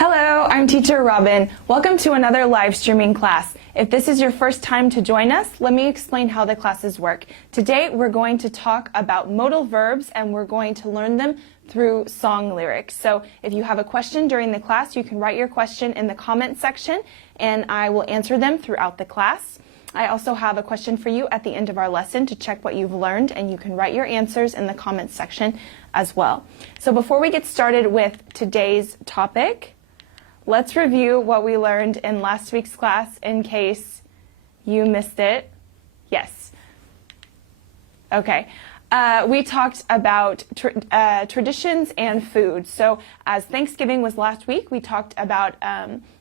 Hello, I'm Teacher Robin. Welcome to another live streaming class. If this is your first time to join us, let me explain how the classes work. Today we're going to talk about modal verbs and we're going to learn them through song lyrics. So if you have a question during the class, you can write your question in the comment section and I will answer them throughout the class. I also have a question for you at the end of our lesson to check what you've learned, and you can write your answers in the comments section as well. So before we get started with today's topic, let's review what we learned in last week's class in case you missed it. Yes. Okay. We talked about traditions and food. So as Thanksgiving was last week, we talked about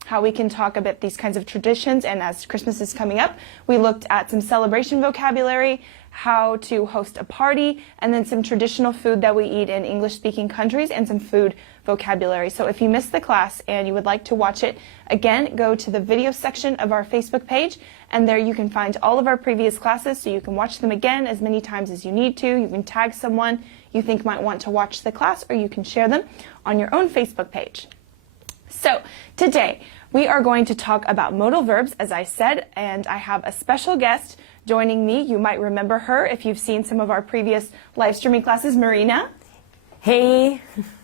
how we can talk about these kinds of traditions, and as Christmas is coming up, we looked at some celebration vocabulary, how to host a party, and then some traditional food that we eat in English-speaking countries, and some food vocabulary. So if you missed the class and you would like to watch it again, go to the video section of our Facebook page, and there you can find all of our previous classes, so you can watch them again as many times as you need to. You can tag someone you think might want to watch the class, or you can share them on your own Facebook page. So today we are going to talk about modal verbs, as I said, and I have a special guest joining me. You might remember her if you've seen some of our previous live streaming classes, Marina. Hey.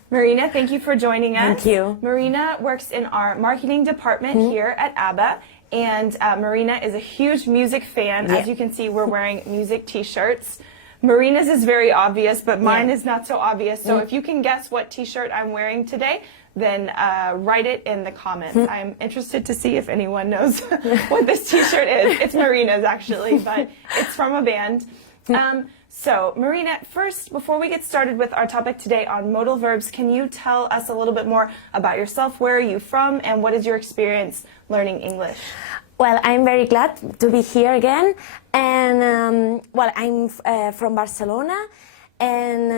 Marina, thank you for joining us. Thank you. Marina works in our marketing department here at ABBA, and Marina is a huge music fan. Yeah. As you can see, we're wearing music t-shirts. Marina's is very obvious, but mine is not so obvious. So if you can guess what t-shirt I'm wearing today, then write it in the comments. I'm interested to see if anyone knows what this t-shirt is. It's Marina's actually, but it's from a band. So Marina, first, before we get started with our topic today on modal verbs, can you tell us a little bit more about yourself? Where are you from, and what is your experience learning English? Well, I'm very glad to be here again, and well, I'm from Barcelona, and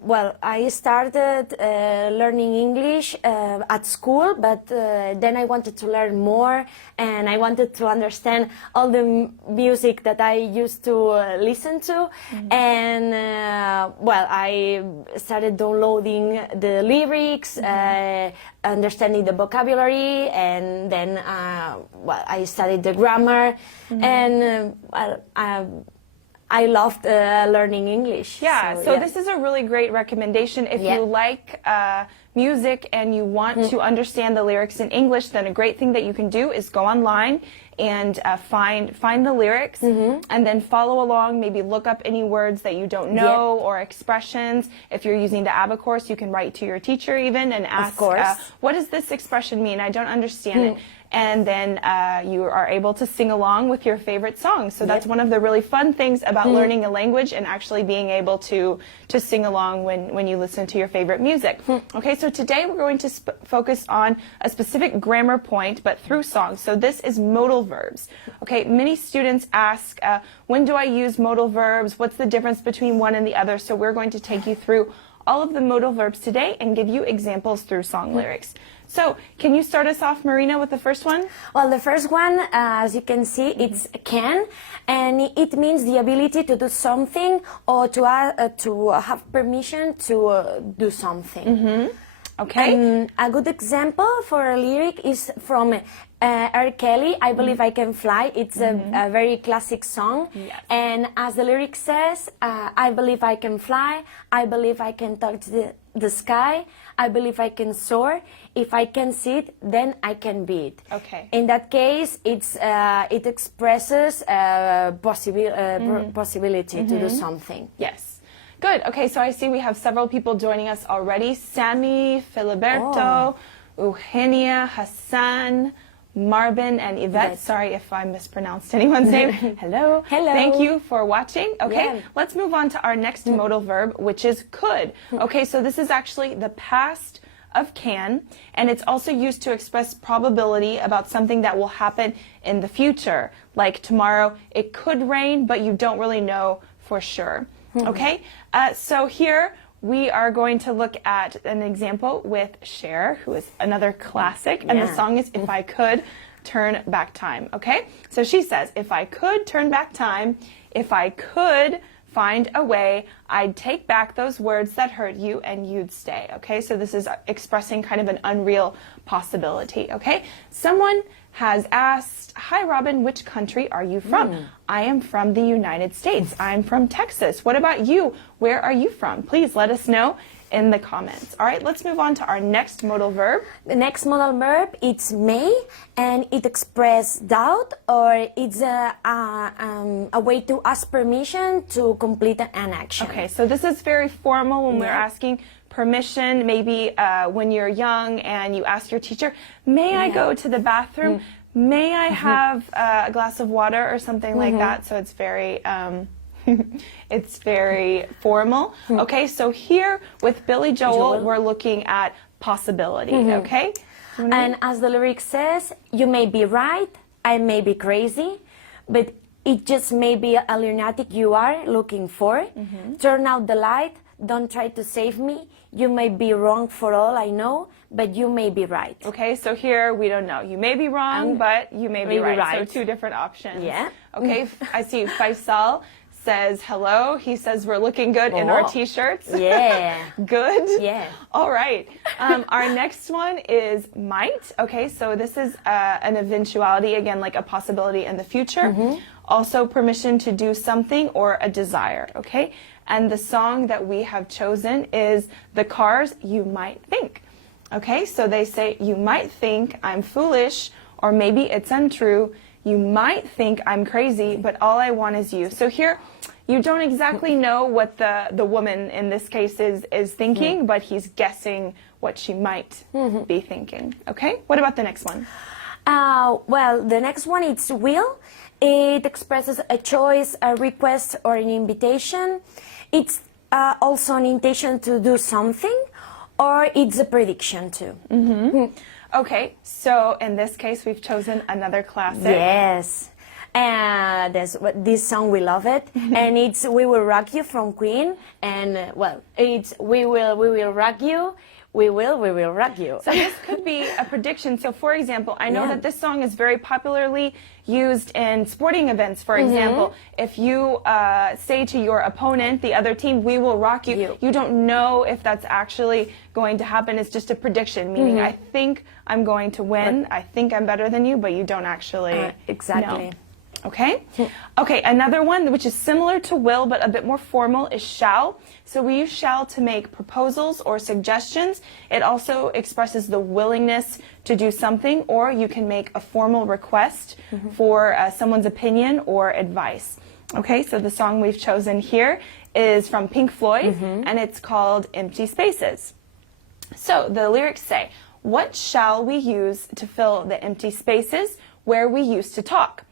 well, I started learning English at school, but then I wanted to learn more, and I wanted to understand all the music that I used to listen to, and well, I started downloading the lyrics, understanding the vocabulary, and then well, I studied the grammar, and well, I loved learning English. Yeah, so this is a really great recommendation. If you like music and you want to understand the lyrics in English, then a great thing that you can do is go online and find the lyrics and then follow along, maybe look up any words that you don't know or expressions. If you're using the ABBA course, you can write to your teacher even and ask, what does this expression mean? I don't understand it. And then you are able to sing along with your favorite songs. So that's one of the really fun things about learning a language, and actually being able to sing along when you listen to your favorite music. Okay, so today we're going to focus on a specific grammar point, but through songs. So this is modal verbs. Okay, many students ask, when do I use modal verbs? What's the difference between one and the other? So we're going to take you through all of the modal verbs today and give you examples through song lyrics. So, can you start us off, Marina, with the first one? Well, the first one, as you can see, it's can, and it means the ability to do something or to have permission to do something. Okay. A good example for a lyric is from R. Kelly, I Believe I Can Fly. It's a very classic song. Yes. And as the lyric says, I believe I can fly, I believe I can touch the sky, I believe I can soar. If I can see it, then I can be it. Okay. In that case, it expresses possibility to do something. Yes. Good. Okay, so I see we have several people joining us already. Sammy, Filiberto, Eugenia, Hassan, Marvin, and Yvette. Sorry if I mispronounced anyone's name. Hello. Hello. Thank you for watching. Okay, Yeah. let's move on to our next modal verb, which is could. Okay, so this is actually the past of can, and it's also used to express probability about something that will happen in the future. Like tomorrow, it could rain, but you don't really know for sure. Okay, so here we are going to look at an example with Cher, who is another classic, and the song is If I Could Turn Back Time. Okay, so she says, if I could turn back time, if I could find a way, I'd take back those words that hurt you and you'd stay. Okay, so this is expressing kind of an unreal possibility. Okay, someone has asked, hi Robin, which country are you from? I am from the United States. I'm from Texas. What about you? Where are you from? Please let us know in the comments. All right, let's move on to our next modal verb. The next modal verb, it's may, and it expresses doubt, or it's a way to ask permission to complete an action. Okay, so this is very formal when we're asking permission. Maybe when you're young and you ask your teacher, may I go to the bathroom? May I have a glass of water or something like that? So it's very it's very formal. Okay, so here with Billy Joel, we're looking at possibility, okay? And as the lyric says, you may be right, I may be crazy, but it just may be a lunatic you are looking for. Turn out the light, don't try to save me. You may be wrong for all I know, but you may be right. Okay, so here we don't know. You may be wrong, but you may be right. So two different options. Yeah. Okay, I see Faisal says hello. He says we're looking good in our t-shirts. Yeah. Good. Yeah. All right. Our next one is might. Okay, so this is an eventuality, again, like a possibility in the future. Also permission to do something or a desire. Okay, and the song that we have chosen is The Cars, You Might Think. Okay, so they say, you might think I'm foolish, or maybe it's untrue. You might think I'm crazy, but all I want is you. So here, you don't exactly know what the woman in this case is thinking, but he's guessing what she might be thinking. Okay, what about the next one? Well, the next one is will. It expresses a choice, a request, or an invitation. It's also an intention to do something, or it's a prediction too. Okay, so in this case, we've chosen another classic. Yes. This song, we love it. And it's We Will Rock You from Queen. And, well, it's We Will Rock You. We will rock you. So this could be a prediction. So for example, I know that this song is very popularly used in sporting events. For example, if you say to your opponent, the other team, we will rock you, you don't know if that's actually going to happen. It's just a prediction, meaning I think I'm going to win. I think I'm better than you, but you don't actually know. Okay? Okay, another one which is similar to will but a bit more formal is shall. So we use shall to make proposals or suggestions. It also expresses the willingness to do something, or you can make a formal request for someone's opinion or advice. Okay, so the song we've chosen here is from Pink Floyd, and it's called Empty Spaces. So the lyrics say, what shall we use to fill the empty spaces where we used to talk?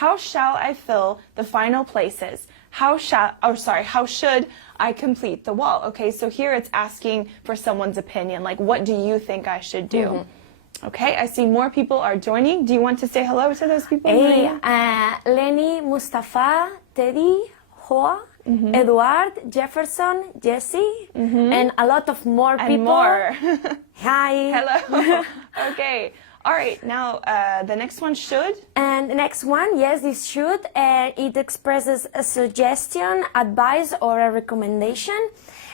How shall I fill the final places? How should I complete the wall? Okay, so here it's asking for someone's opinion, like what do you think I should do? Okay, I see more people are joining. Do you want to say hello to those people? Hey, Lenny, Mustafa, Teddy, Hoa, Edward, Jefferson, Jesse, and a lot of more people. And more. Hi. Hello. Okay. All right, now the next one, should. And the next one, yes, this should. It expresses a suggestion, advice, or a recommendation.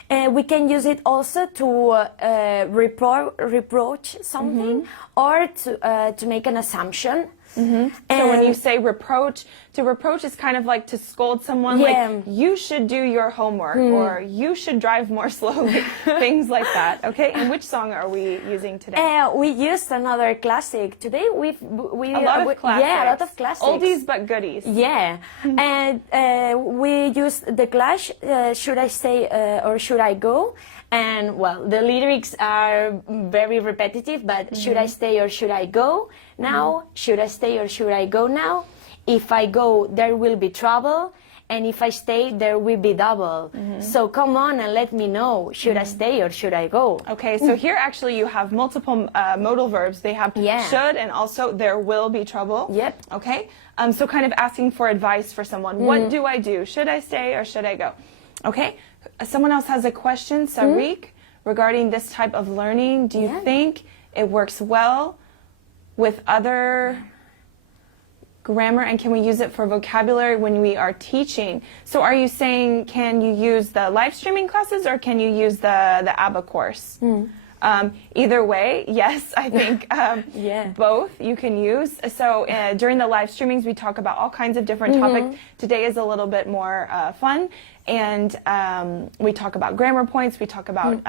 We can use it also to reproach something or to make an assumption. So when you say reproach, to reproach is kind of like to scold someone, like you should do your homework or you should drive more slowly, things like that. Okay, and which song are we using today? We used another classic today. We a lot of classics. Yeah, a lot of classics. Oldies but goodies. Yeah, and we used the Clash. Should I stay or should I go? And well, the lyrics are very repetitive, but should I stay or should I go now? Should I stay or should I go now? If I go, there will be trouble. And if I stay, there will be double. So come on and let me know, should I stay or should I go? Okay, so here actually you have multiple modal verbs. They have should and also there will be trouble. Yep. Okay, so kind of asking for advice for someone. What do I do? Should I stay or should I go? Okay, someone else has a question, Sariq, regarding this type of learning. Do you think it works well with other grammar, and can we use it for vocabulary when we are teaching? So are you saying, can you use the live streaming classes, or can you use the ABBA course? Either way, yes, I think both you can use. So during the live streamings, we talk about all kinds of different topics. Today is a little bit more fun, and we talk about grammar points, we talk about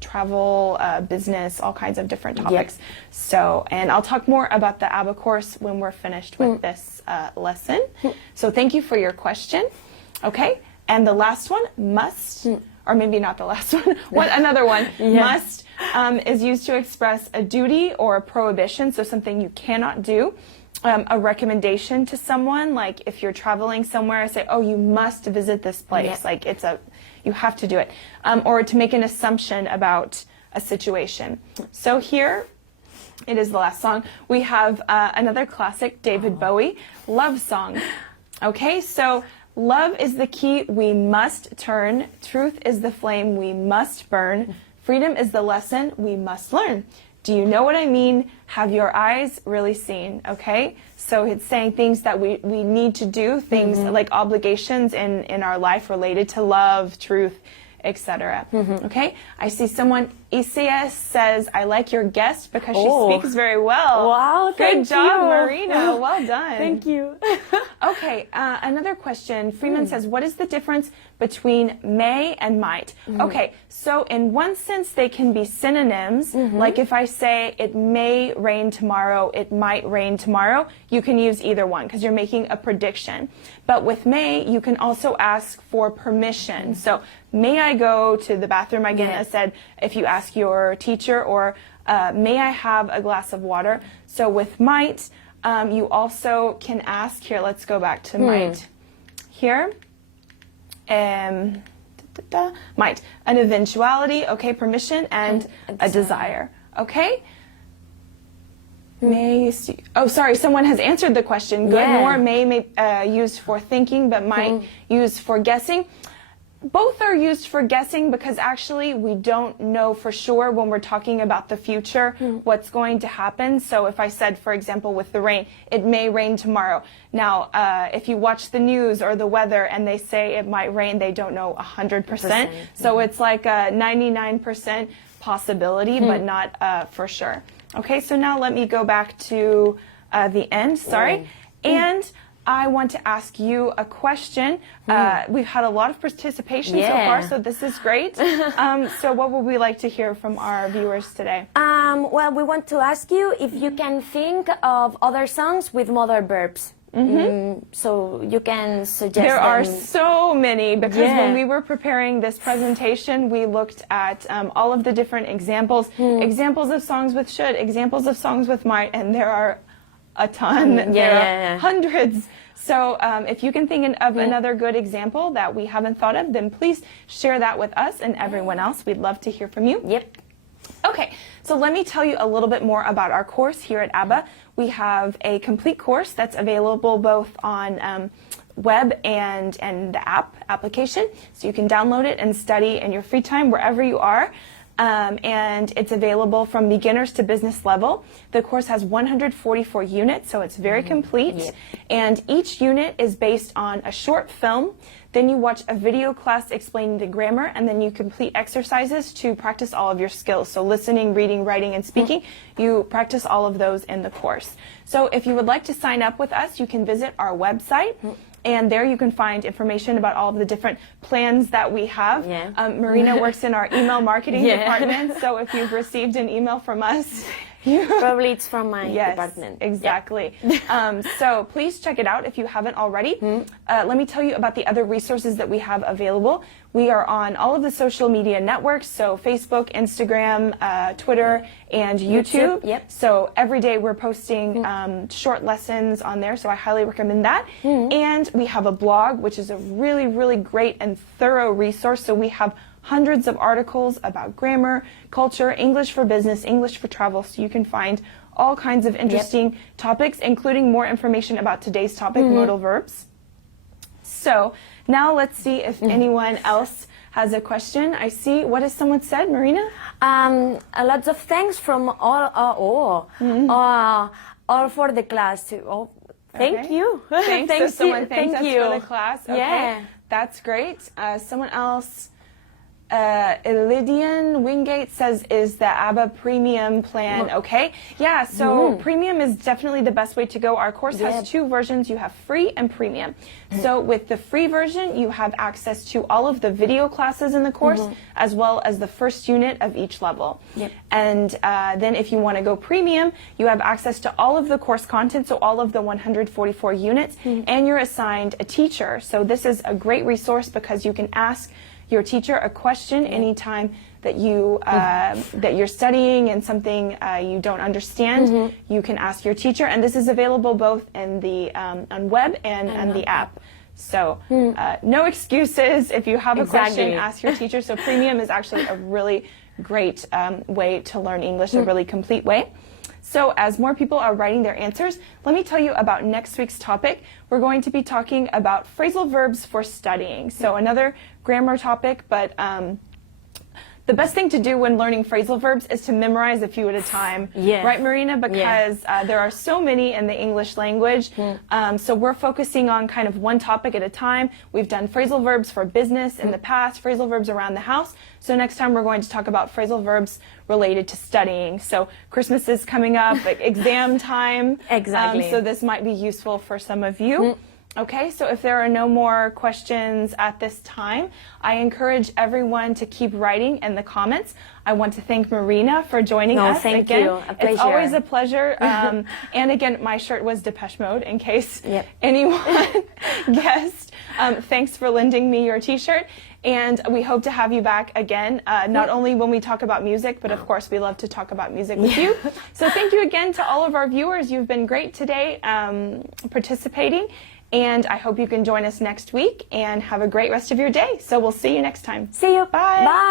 travel, business, all kinds of different topics. So, and I'll talk more about the ABBA course when we're finished with this lesson. So thank you for your question. Okay, and the last one, must, or maybe not the last one, another one, must is used to express a duty or a prohibition, so something you cannot do. A recommendation to someone, like if you're traveling somewhere, I say, oh, you must visit this place, like it's you have to do it, or to make an assumption about a situation. So here, it is the last song. We have another classic, David Bowie, Love Song. Okay, so love is the key we must turn, truth is the flame we must burn, freedom is the lesson we must learn. Do you know what I mean? Have your eyes really seen? Okay, so it's saying things that we need to do, things like obligations in our life related to love, truth, etc. Okay, I see someone, Isias says, I like your guest because she speaks very well. Wow, good job, Marina. Well done. Thank you. Okay, another question. Freeman says, what is the difference between may and might? Okay, so in one sense they can be synonyms. Like if I say it may rain tomorrow, it might rain tomorrow, you can use either one because you're making a prediction. But with may, you can also ask for permission. So may I go to the bathroom? Again, I said, if you ask your teacher, or may I have a glass of water? So with might, you also can ask, here, let's go back to might. Here, might, an eventuality, okay, permission, and a desire, okay? May you see, oh, sorry, someone has answered the question. Good, nor may used for thinking, but might used for guessing. Both are used for guessing because actually we don't know for sure when we're talking about the future what's going to happen. So if I said, for example, with the rain, it may rain tomorrow. Now, if you watch the news or the weather and they say it might rain, they don't know 100%. So it's like a 99% possibility, but not for sure. Okay, so now let me go back to the end, sorry. And I want to ask you a question. We've had a lot of participation so far, so this is great. So what would we like to hear from our viewers today? Well, we want to ask you if you can think of other songs with modal verbs. So you can suggest There are so many, because when we were preparing this presentation, we looked at all of the different examples. Examples of songs with should, examples of songs with might, and there are a ton. There are hundreds. So if you can think of another good example that we haven't thought of, then please share that with us and everyone else. We'd love to hear from you. Okay, so let me tell you a little bit more about our course here at ABBA. We have a complete course that's available both on web and the application. So you can download it and study in your free time wherever you are. And it's available from beginners to business level. The course has 144 units, so it's very complete. And each unit is based on a short film. Then you watch a video class explaining the grammar, and then you complete exercises to practice all of your skills. So listening, reading, writing, and speaking, you practice all of those in the course. So if you would like to sign up with us, you can visit our website. And there you can find information about all of the different plans that we have. Marina works in our email marketing department, so if you've received an email from us, probably it's from my department. Exactly. So please check it out if you haven't already. Let me tell you about the other resources that we have available. We are on all of the social media networks, so Facebook, Instagram, Twitter, and YouTube. So every day we're posting short lessons on there, so I highly recommend that. And we have a blog, which is a really, really great and thorough resource. So we have hundreds of articles about grammar, culture, English for business, English for travel, so you can find all kinds of interesting topics, including more information about today's topic, modal verbs. So now let's see if anyone else has a question. I see, what has someone said, Marina? A lot of thanks from all for the class. Thank Okay. you. Thanks. So someone thanks us you. for the class. Okay. Yeah. That's great. Someone else, Lydian Wingate says, is the ABBA premium plan okay? Yeah, so premium is definitely the best way to go. Our course has two versions. You have free and premium. So with the free version, you have access to all of the video classes in the course, as well as the first unit of each level. Yep. And then if you want to go premium, you have access to all of the course content, so all of the 144 units, and you're assigned a teacher. So this is a great resource because you can ask your teacher a question anytime that you that you're studying and something you don't understand. You can ask your teacher, and this is available both in the on web and on the app. So no excuses. If you have a question, ask your teacher. So premium is actually a really great way to learn English, a really complete way. So as more people are writing their answers, let me tell you about next week's topic. We're going to be talking about phrasal verbs for studying. So another grammar topic, but the best thing to do when learning phrasal verbs is to memorize a few at a time. Yeah. Right, Marina? Because there are so many in the English language. So we're focusing on kind of one topic at a time. We've done phrasal verbs for business in the past, phrasal verbs around the house. So next time we're going to talk about phrasal verbs related to studying. So Christmas is coming up, like exam time. Exactly. So this might be useful for some of you. Okay, so if there are no more questions at this time, I encourage everyone to keep writing in the comments. I want to thank Marina for joining us thank again. you. A pleasure. It's always a pleasure. And again, my shirt was Depeche Mode in case anyone guessed. Thanks for lending me your t-shirt. And we hope to have you back again, not only when we talk about music, but of course we love to talk about music with you. So thank you again to all of our viewers. You've been great today participating. And I hope you can join us next week and have a great rest of your day. So we'll see you next time. See you. Bye. Bye.